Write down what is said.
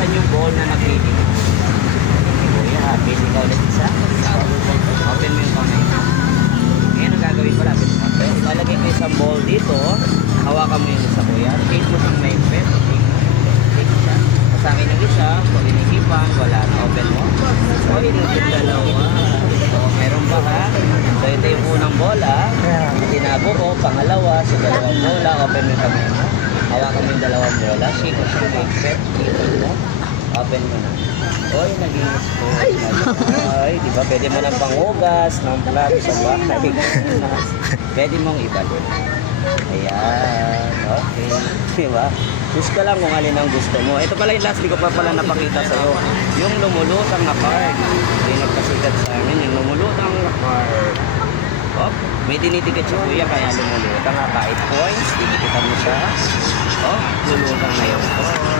Nasaan yung ball na nagbili? Kuya, bili ka ulit isa. Open mo yung kamay mo. Ngayon ang gagawin ko, lapit mo. Ilalagay ko isang ball dito. Hawakan mo yung isa, kuya. Take mo siyang maipit. Take siya. Sa akin yung isa, kung inisipan, wala na. Open mo. O, yung dalawa. O, meron ba ha? So, ito yung unang bola. Tinago ko. Pangalawa, sa dalawang bola. Open mo yung kamay mo. Hawakan mo yung dalawang bola. Shake mo siyang maipit. Shake mo. Open mo na. Oy, naging spoon. Ay, di ba? Pwede mo nang panghugas ng plato sa bahay. Pwede mong ibalik. Ayan. Okay. Di ba? Choose ka lang kung alin ang gusto mo. Ito pala yung last, di ko pa pala napakita sa'yo. Yung lumulutang na card. Hindi nagpasikat sa amin. Yung lumulutang na card. Oh, may dinitikit si kuya kaya lumulutang nga. Kahit points, dinikitan mo siya. Oh, lulutang na yung card.